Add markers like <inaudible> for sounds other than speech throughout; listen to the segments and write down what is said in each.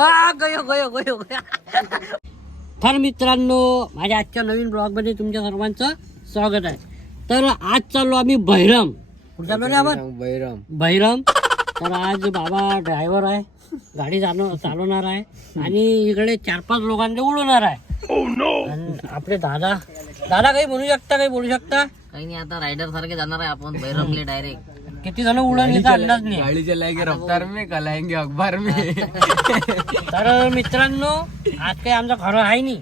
आ, गयो गयो गयो गयो. तर मित्रांनो माझ्या आजच्या नवीन ब्लॉगमध्ये तुमच्या सर्वांचं स्वागत आहे. तर आज चाललो आम्ही बहिरम कुठे चाललो रे आपण? बैरम बहिरम तर आज बाबा ड्रायव्हर आहे. गाडी चालव चालवणार आहे. आणि इकडे चार पाच लोकांना उडवणार आहे. आणि आपले दादा. दादा काही म्हणू शकता काही बोलू शकता? काही नाही आता रायडर सारखे जाणार आहे आपण बैरमले डायरेक्ट किती जण उडवून याचा अंदाज नाही. गाड़ी चलाएंगे रफ्तार में कलाएंगे अखबार में तर मित्रांनो आज काही आमचं खरं आहे नाही.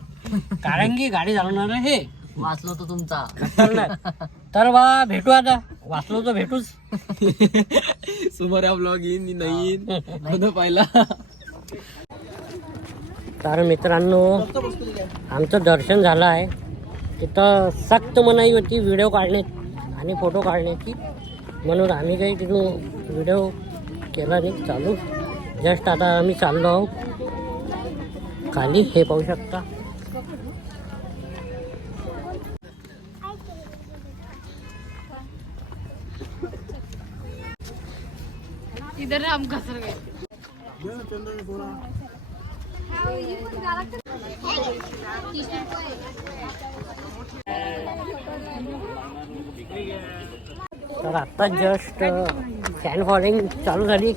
कारण की गाडी चालवणार आहे हे. वाचलो तो तुमचा. खतरनाक. तर बा भेटू आता. वाचलो तर भेटूच. समोर ब्लॉग येईन नाही येईन. पहिला. तर मित्रांनो आमचं दर्शन झालं आहे. तिथं सक्त मनाई होती व्हिडिओ काढण्यात आणि फोटो काढण्याची. म्हणून आम्ही काही तिथून व्हिडिओ केला नाही चालू. जस्ट आता आम्ही चाललो आहोत. खाली हे पाहू शकता. इधर हम घसर गए। तर आत्ता जस्ट फॅन फॉलिंग चालू झाली.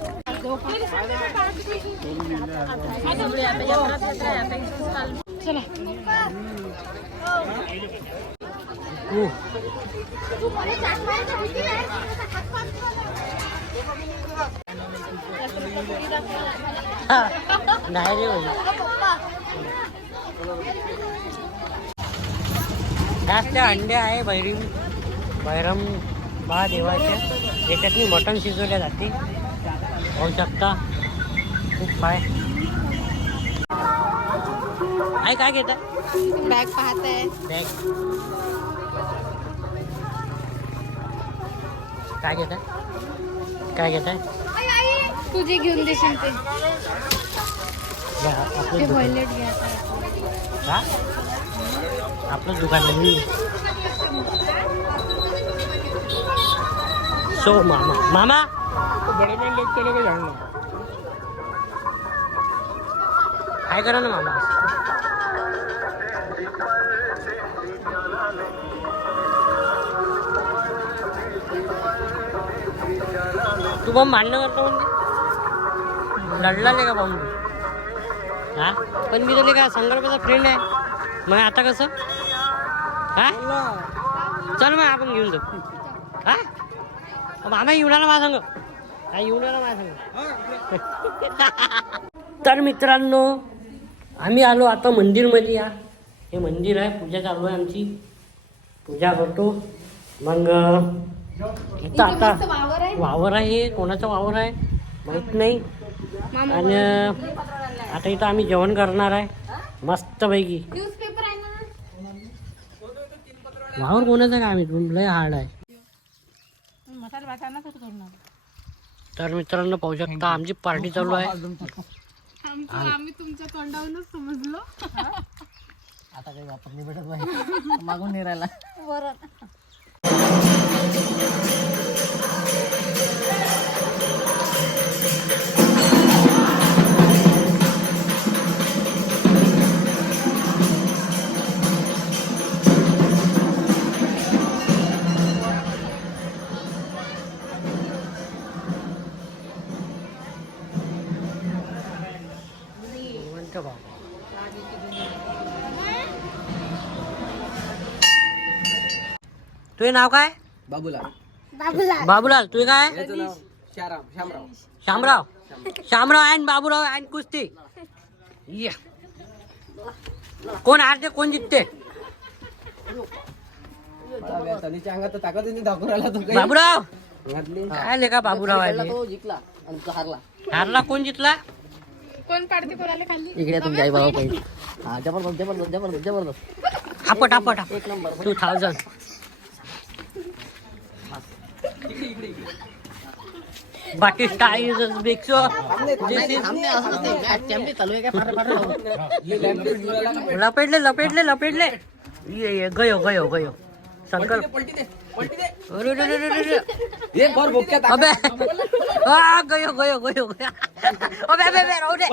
हो. नाही रे जास्त अंडे आहे बैरीम बैरम बा देवाच्या याच्यातनी मटण शिजवल्या जाते. पाहू शकता. खूप आहे आहे काय घेता? बॅग पाहताय बॅग. काय घेताय? काय घेताय? तुझे घेऊन देशील ते. घ्या, आपलं ते दुकान. वॉयलेट घ्या का आपलं दुकान नाही सो मामा मामा बड़े बहन लोग चले गए जानना काय करा ना मामा? तू बॉम्ब मांडणं करतो म्हणजे लढला का बॉम्ब हा? पण मी तुला का संकल्पाचा फ्रेंड आहे. मग आता कसं? काय चल मग आपण घेऊन जाऊ. हा? मामा येऊन आला माझ्या संग हा येऊन आला माझ्या संग <laughs> तर मित्रांनो आम्ही आलो आता मंदिरमध्ये या. हे मंदिर आहे पूजा चालू आहे आमची. पूजा करतो. मग इथं आता वावर आहे. वावर आहे कोणाचा वावर आहे माहीत नाही. आणि आता इथं आम्ही जेवण करणार आहे. मस्तपैकी. न्यूजपेपर आहे ना? वावर कोणाचं काय आम्ही लय हार्ड आहे मसाला वाटाणा कसं करणार तर मित्रांनो पाहू शकता आमची पार्टी चालू आहे. आमचं आम्ही तुमच्या तोंडावरूनच समजलो. आता काही वापर नाही भेटत नाही. मागून नाही राहिला बरं. तुझे नाव काय? बाबूला बाबूलाल. तुझे काय? याचं नाव शाराम शामराव शामराव शामराव आणि बाबूराव आणि कुस्ती. या. कोण हारते कोण जिंकते? तनीच्या अंगात तर ताकद नाही दाखवून राहिला तो काही. बाबूराव? घातली. काय लेखा बाबूराव आहे तो जिंकला आणि तो हारला. हारला कोण जितला कोण पाडते कोणाला खाल्ली इकडे तुमच्या आई बाबा पाहिजे हा जबरदस्त जबरदस्त जबरदस्त जबरदस्त. आपट आपट आपट एक नंबर. टू थाउजंड काय फार फार लपेटले लपेटले लपेटले. ये ये गयो गयो गयो. अरे. ये भोक्यात अबे. आ गयो गयो गयो अबे अबे अबे राहू दे.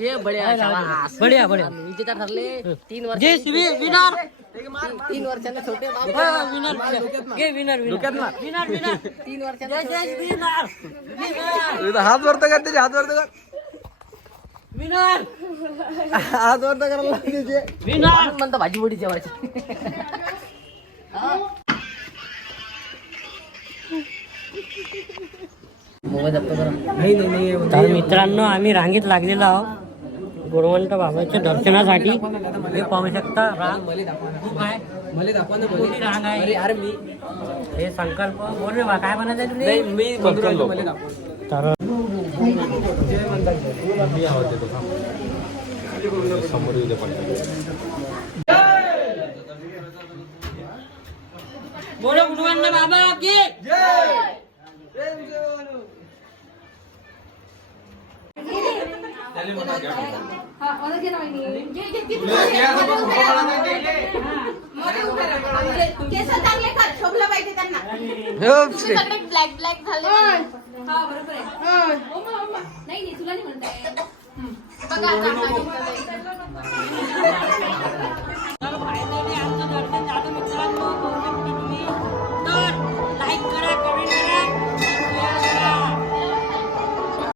हे बढिया. बढिया बढिया. विजेता ठरले. तीन वर्ष जे विनर. तीन वर्षांना छोटे बाप. विनर घे विनर विनर विनर विनर तीन वर्षांना जय जय विनर विनर हात वरत कर त्याचे हात वरत कर. विनर हात वरत करायला लागते विनर म्हणतो भाजी पोळी जेवायची. तर मित्रांनो आम्ही रांगेत लागलेलो आहोत. गुणवंत बाबाच्या दर्शनासाठी. हे पाहू शकता रांग. खूप आहे. मला दाखवा ना मोठी रांग आहे. अरे अरे मी हे संकल्प बोल रे बा काय बनायचं तुला? नाही मी बनवून राहिलो, मला दाखवा. तर बोलो गुणवंत बाबा की? केस चांगले कर शोभलं पाहिजे त्यांना सगळे ब्लॅक ब्लॅक झाले. हा बरोबर आहे. नाही नाही तुला नाही म्हणताय. बघा आता